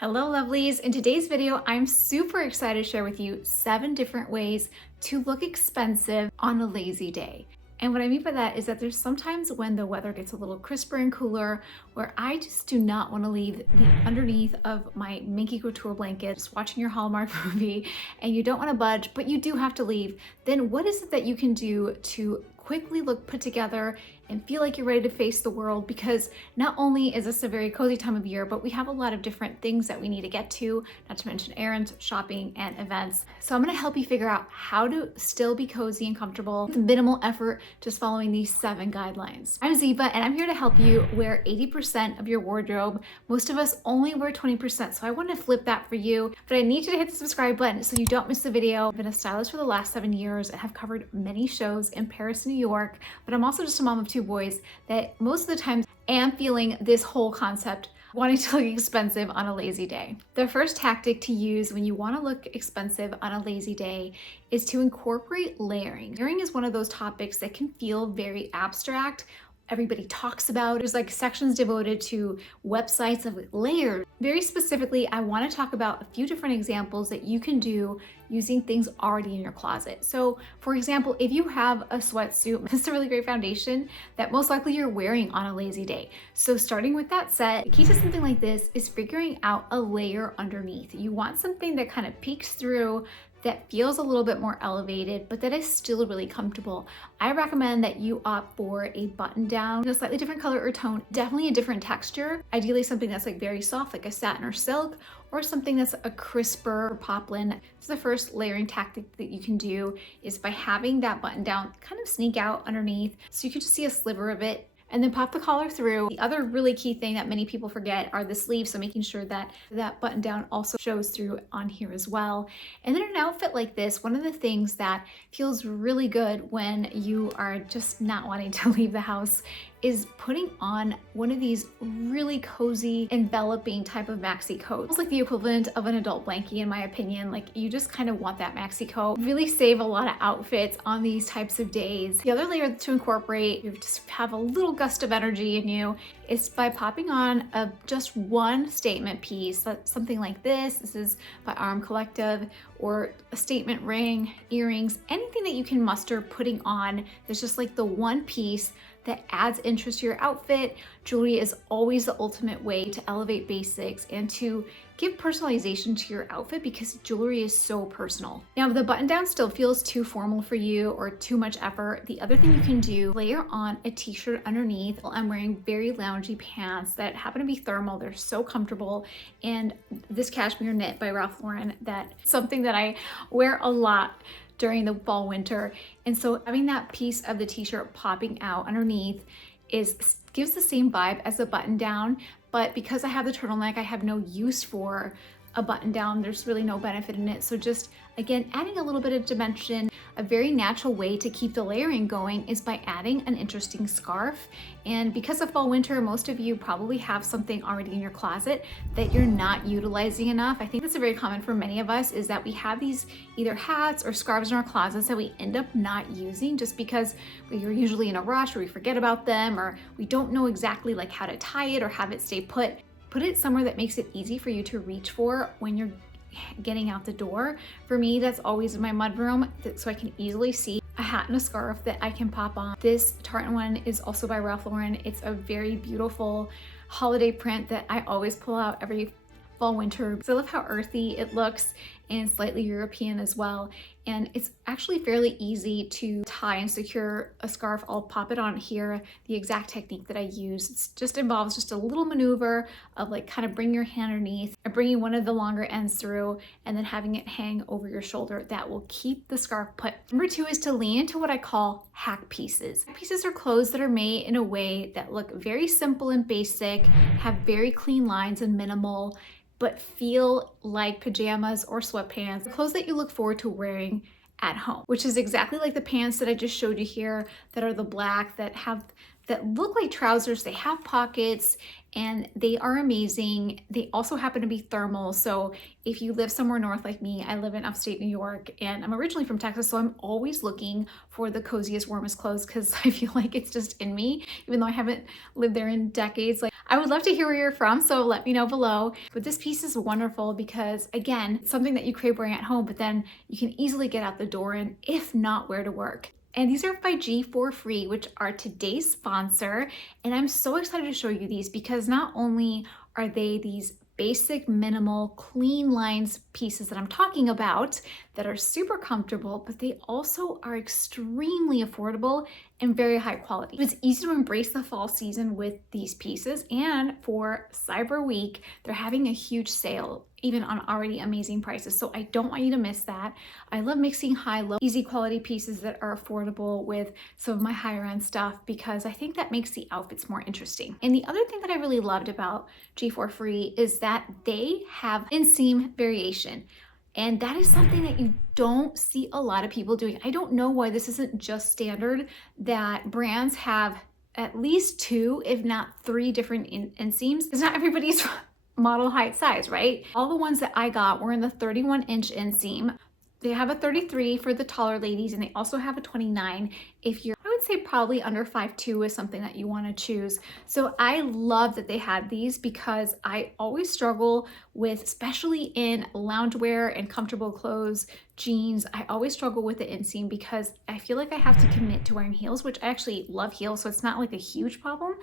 Hello lovelies! In today's video, I'm super excited to share with you 7 different ways to look expensive on a lazy day. And what I mean by that is that there's sometimes when the weather gets a little crisper and cooler where I just do not want to leave the underneath of my Minky Couture blanket, just watching your Hallmark movie, and you don't want to budge, but you do have to leave. Then what is it that you can do to quickly look put together and feel like you're ready to face the world? Because not only is this a very cozy time of year, but we have a lot of different things that we need to get to, not to mention errands, shopping, and events. So I'm going to help you figure out how to still be cozy and comfortable with minimal effort, just following these 7 guidelines. I'm Ziba, and I'm here to help you wear 80% of your wardrobe. Most of us only wear 20%, so I want to flip that for you, but I need you to hit the subscribe button so you don't miss the video. I've been a stylist for the last 7 years and have covered many shows in Paris and New York, but I'm also just a mom of 2 boys that most of the time am feeling this whole concept, wanting to look expensive on a lazy day. The first tactic to use when you want to look expensive on a lazy day is to incorporate layering. Layering is one of those topics that can feel very abstract. Everybody talks about. There's like sections devoted to websites of layers. Very specifically, I want to talk about a few different examples that you can do using things already in your closet. So for example, if you have a sweatsuit, it's a really great foundation that most likely you're wearing on a lazy day. So starting with that set, the key to something like this is figuring out a layer underneath. You want something that kind of peeks through, that feels a little bit more elevated, but that is still really comfortable. I recommend that you opt for a button down, a slightly different color or tone, definitely a different texture, ideally something that's like very soft, like a satin or silk, or something that's a crisper poplin. So the first layering tactic that you can do is by having that button down kind of sneak out underneath, so you can just see a sliver of it, and then pop the collar through. The other really key thing that many people forget are the sleeves, so making sure that that button down also shows through on here as well. And then in an outfit like this, one of the things that feels really good when you are just not wanting to leave the house is putting on one of these really cozy, enveloping type of maxi coats. It's like the equivalent of an adult blankie in my opinion. Like, you just kind of want that maxi coat. Really save a lot of outfits on these types of days. The other layer to incorporate, you just have a little gust of energy in you, is by popping on just one statement piece. Something like this. This is by Arm Collective, or a statement ring, earrings, anything that you can muster putting on. There's just like the one piece that adds interest to your outfit. Jewelry is always the ultimate way to elevate basics and to give personalization to your outfit, because jewelry is so personal. Now, if the button down still feels too formal for you or too much effort, the other thing you can do, layer on a t-shirt underneath. I'm wearing very loungy pants that happen to be thermal. They're so comfortable. And this cashmere knit by Ralph Lauren, that's something that I wear a lot during the fall winter. And so having that piece of the t-shirt popping out underneath gives the same vibe as a button down, but because I have the turtleneck, I have no use for a button down. There's really no benefit in it. So just again, adding a little bit of dimension. A very natural way to keep the layering going is by adding an interesting scarf. And because of fall winter, most of you probably have something already in your closet that you're not utilizing enough. I think that's very common for many of us, is that we have these either hats or scarves in our closets that we end up not using just because we're usually in a rush, or we forget about them, or we don't know exactly like how to tie it or have it stay put. Put it somewhere that makes it easy for you to reach for when you're getting out the door. For me, that's always in my mudroom, so I can easily see a hat and a scarf that I can pop on. This tartan one is also by Ralph Lauren. It's a very beautiful holiday print that I always pull out every fall winter. So I love how earthy it looks and slightly European as well. And it's actually fairly easy to tie and secure a scarf. I'll pop it on here, the exact technique that I use. It just involves just a little maneuver of like kind of bring your hand underneath and bringing one of the longer ends through, and then having it hang over your shoulder. That will keep the scarf put. Number 2 is to lean into what I call hack pieces. Hack pieces are clothes that are made in a way that look very simple and basic, have very clean lines and minimal, but feel like pajamas or sweatpants. The clothes that you look forward to wearing at home, which is exactly like the pants that I just showed you here, that are the black, that look like trousers. They have pockets and they are amazing. They also happen to be thermal. So if you live somewhere north like me, I live in upstate New York and I'm originally from Texas. So I'm always looking for the coziest, warmest clothes because I feel like it's just in me, even though I haven't lived there in decades. Like, I would love to hear where you're from, so let me know below. But this piece is wonderful because, again, it's something that you crave wearing at home, but then you can easily get out the door and if not, wear to work. And these are by G4Free, which are today's sponsor. And I'm so excited to show you these because not only are they these basic, minimal, clean lines pieces that I'm talking about that are super comfortable, but they also are extremely affordable and very high quality. It's easy to embrace the fall season with these pieces, and for Cyber Week, they're having a huge sale even on already amazing prices. So I don't want you to miss that. I love mixing high, low, easy quality pieces that are affordable with some of my higher end stuff because I think that makes the outfits more interesting. And the other thing that I really loved about G4Free is that they have inseam variation. And that is something that you don't see a lot of people doing. I don't know why this isn't just standard, that brands have at least 2, if not 3 different inseams. It's not everybody's model height size, right? All the ones that I got were in the 31-inch inseam. They have a 33 for the taller ladies, and they also have a 29 if you're, I would say probably under 5'2" is something that you want to choose. So I love that they had these because I always struggle with, especially in loungewear and comfortable clothes, jeans, I always struggle with the inseam because I feel like I have to commit to wearing heels, which I actually love heels, so it's not like a huge problem,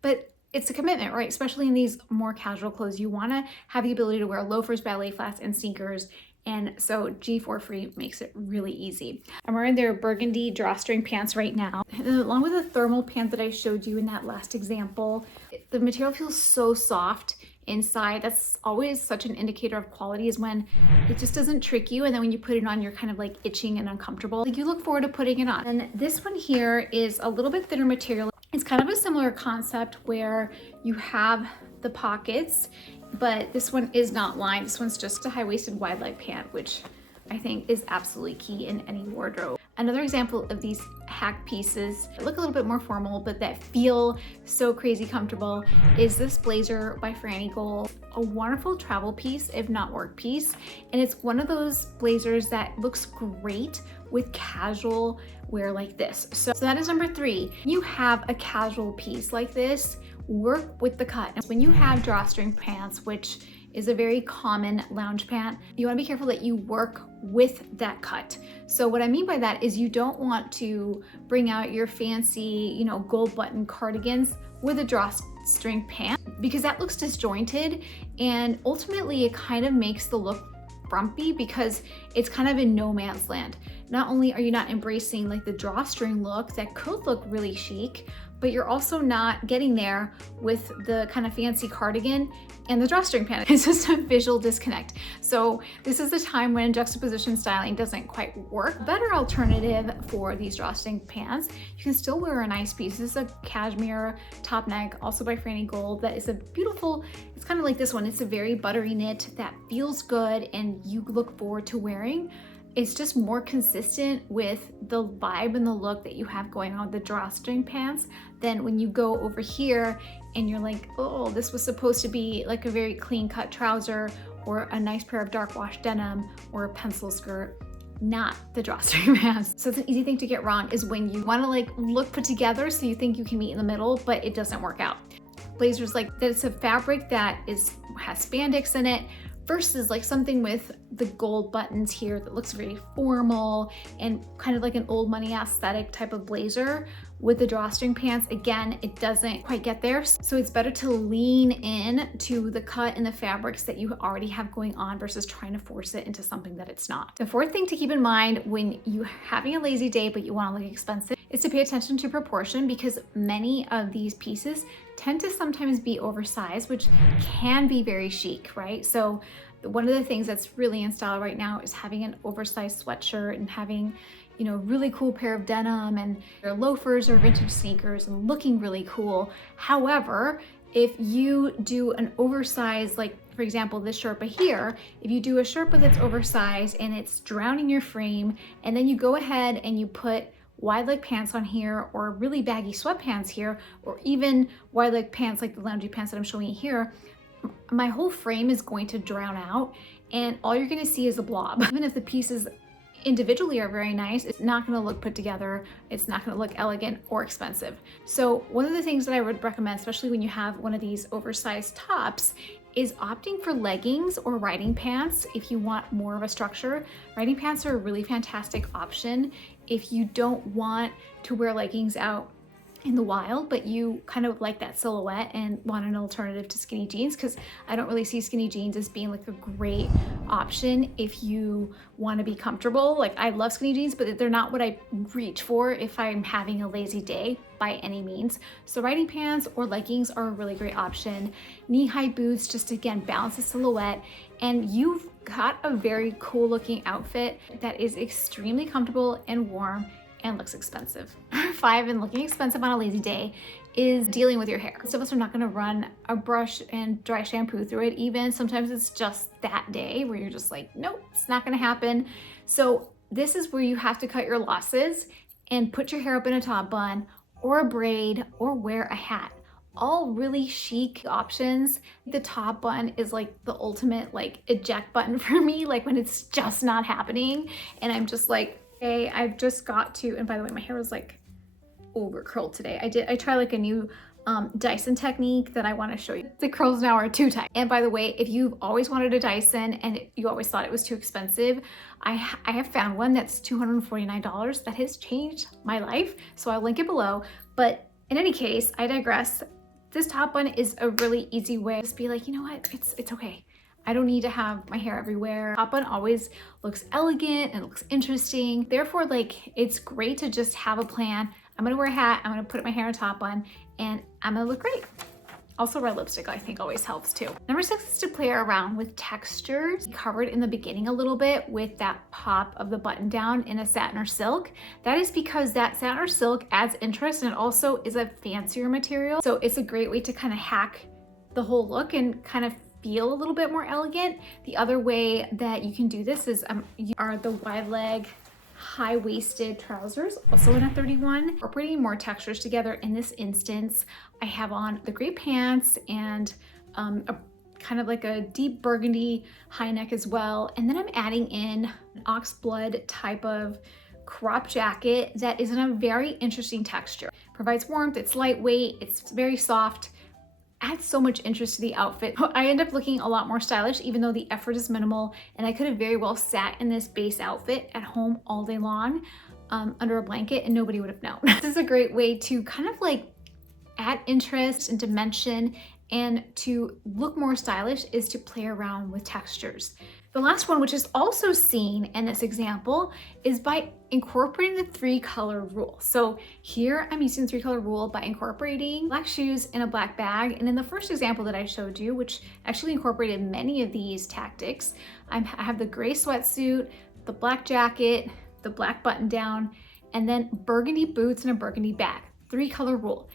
but it's a commitment, right? Especially in these more casual clothes, you want to have the ability to wear loafers, ballet flats, and sneakers. And so G4Free makes it really easy. I'm wearing their burgundy drawstring pants right now. And along with the thermal pant that I showed you in that last example, the material feels so soft inside. That's always such an indicator of quality, is when it just doesn't trick you, and then when you put it on, you're kind of like itching and uncomfortable. Like, you look forward to putting it on. And this one here is a little bit thinner material. It's kind of a similar concept where you have the pockets, but this one is not lined. This one's just a high-waisted wide leg pant, which I think is absolutely key in any wardrobe. Another example of these hack pieces that look a little bit more formal, but that feel so crazy comfortable, is this blazer by Franny Gold. A wonderful travel piece, if not work piece. And it's one of those blazers that looks great with casual wear like this. So that is number 3. You have a casual piece like this, work with the cut. When you have drawstring pants, which is a very common lounge pant, you want to be careful that you work with that cut. So what I mean by that is you don't want to bring out your fancy, gold button cardigans with a drawstring pant, because that looks disjointed, and ultimately it kind of makes the look frumpy because it's kind of in no man's land. Not only are you not embracing like the drawstring look that could look really chic, but you're also not getting there with the kind of fancy cardigan and the drawstring pant. It's just a visual disconnect. So this is the time when juxtaposition styling doesn't quite work. Better alternative for these drawstring pants, you can still wear a nice piece. This is a cashmere top neck, also by Franny Gold, that is a beautiful, it's kind of like this one. It's a very buttery knit that feels good and you look forward to wearing. It's just more consistent with the vibe and the look that you have going on with the drawstring pants than when you go over here and you're like, oh, this was supposed to be like a very clean cut trouser or a nice pair of dark wash denim or a pencil skirt, not the drawstring pants. So it's an easy thing to get wrong, is when you want to like look put together so you think you can meet in the middle, but it doesn't work out. Blazers like that, it's a fabric that has spandex in it, versus like something with the gold buttons here that looks very formal and kind of like an old money aesthetic type of blazer with the drawstring pants. Again, it doesn't quite get there. So it's better to lean in to the cut and the fabrics that you already have going on versus trying to force it into something that it's not. The fourth thing to keep in mind when you're having a lazy day but you want to look expensive is to pay attention to proportion, because many of these pieces tend to sometimes be oversized, which can be very chic, right? So one of the things that's really in style right now is having an oversized sweatshirt and having, really cool pair of denim and your loafers or vintage sneakers and looking really cool. However, if you do an oversized, like for example, this Sherpa here, if you do a Sherpa that's oversized and it's drowning your frame, and then you go ahead and you put wide leg pants on here or really baggy sweatpants here, or even wide leg pants like the loungy pants that I'm showing you here, my whole frame is going to drown out and all you're gonna see is a blob. Even if the pieces individually are very nice, it's not gonna look put together, it's not gonna look elegant or expensive. So one of the things that I would recommend, especially when you have one of these oversized tops, is opting for leggings or riding pants if you want more of a structure. Riding pants are a really fantastic option if you don't want to wear leggings out in the wild, but you kind of like that silhouette and want an alternative to skinny jeans, because I don't really see skinny jeans as being like a great option if you want to be comfortable. Like, I love skinny jeans, but they're not what I reach for if I'm having a lazy day by any means. So riding pants or leggings are a really great option. Knee-high boots, just again, balance the silhouette, and you've got a very cool looking outfit that is extremely comfortable and warm and looks expensive. Number 5, and looking expensive on a lazy day, is dealing with your hair. Most of us are not gonna run a brush and dry shampoo through it even. Sometimes it's just that day where you're just like, nope, it's not gonna happen. So this is where you have to cut your losses and put your hair up in a top bun or a braid or wear a hat. All really chic options. The top bun is like the ultimate like eject button for me, like when it's just not happening and I'm just like, okay, I've just got to, and by the way, my hair was like over curled today. I tried like a new Dyson technique that I want to show you. The curls now are too tight. And by the way, if you've always wanted a Dyson and you always thought it was too expensive, I have found one that's $249 that has changed my life. So I'll link it below. But in any case, I digress. This top bun is a really easy way to just be like, you know what, it's okay. I don't need to have my hair everywhere. Top bun always looks elegant and looks interesting. Therefore, like, it's great to just have a plan. I'm gonna wear a hat, I'm gonna put my hair in a top bun, and I'm gonna look great. Also, red lipstick I think always helps too. Number 6 is to play around with textures. Covered in the beginning a little bit with that pop of the button down in a satin or silk. That is because that satin or silk adds interest and it also is a fancier material. So it's a great way to kind of hack the whole look and kind of feel a little bit more elegant. The other way that you can do this is the wide leg high-waisted trousers, also in a 31. Incorporating more textures together. In this instance, I have on the gray pants and a kind of like a deep burgundy high neck as well. And then I'm adding in an oxblood type of crop jacket that is in a very interesting texture. Provides warmth, it's lightweight, it's very soft, adds so much interest to the outfit. I end up looking a lot more stylish even though the effort is minimal, and I could have very well sat in this base outfit at home all day long under a blanket and nobody would have known. This is a great way to kind of like add interest and dimension and to look more stylish, is to play around with textures. The last one, which is also seen in this example, is by incorporating the 3-color rule. So here I'm using the 3-color rule by incorporating black shoes in a black bag. And in the first example that I showed you, which actually incorporated many of these tactics, I have the gray sweatsuit, the black jacket, the black button down, and then burgundy boots and a burgundy bag. 3-color rule.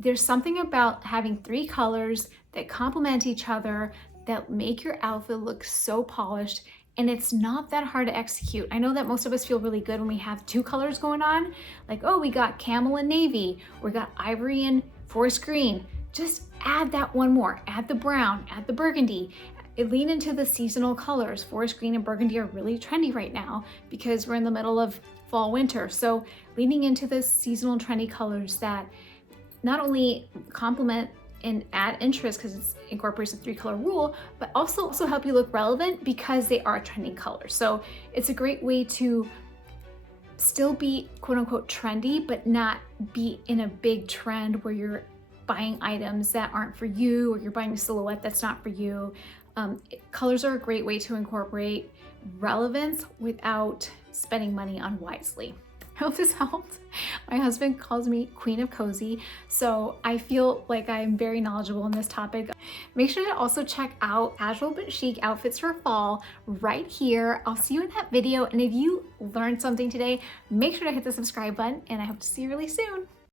There's something about having 3 colors that complement each other that make your outfit look so polished, and it's not that hard to execute. I know that most of us feel really good when we have 2 colors going on, like, oh, we got camel and navy, or we got ivory and forest green. Just add that one more, add the brown, add the burgundy. Lean into the seasonal colors. Forest green and burgundy are really trendy right now because we're in the middle of fall, winter. So leaning into the seasonal trendy colors that not only complement and add interest because it incorporates a 3-color rule, but also help you look relevant because they are trending colors. So it's a great way to still be quote unquote trendy, but not be in a big trend where you're buying items that aren't for you or you're buying a silhouette that's not for you. Colors are a great way to incorporate relevance without spending money unwisely. I hope this helped. My husband calls me Queen of Cozy, so I feel like I'm very knowledgeable on this topic. Make sure to also check out casual but chic outfits for fall right here. I'll see you in that video, and if you learned something today, make sure to hit the subscribe button, and I hope to see you really soon.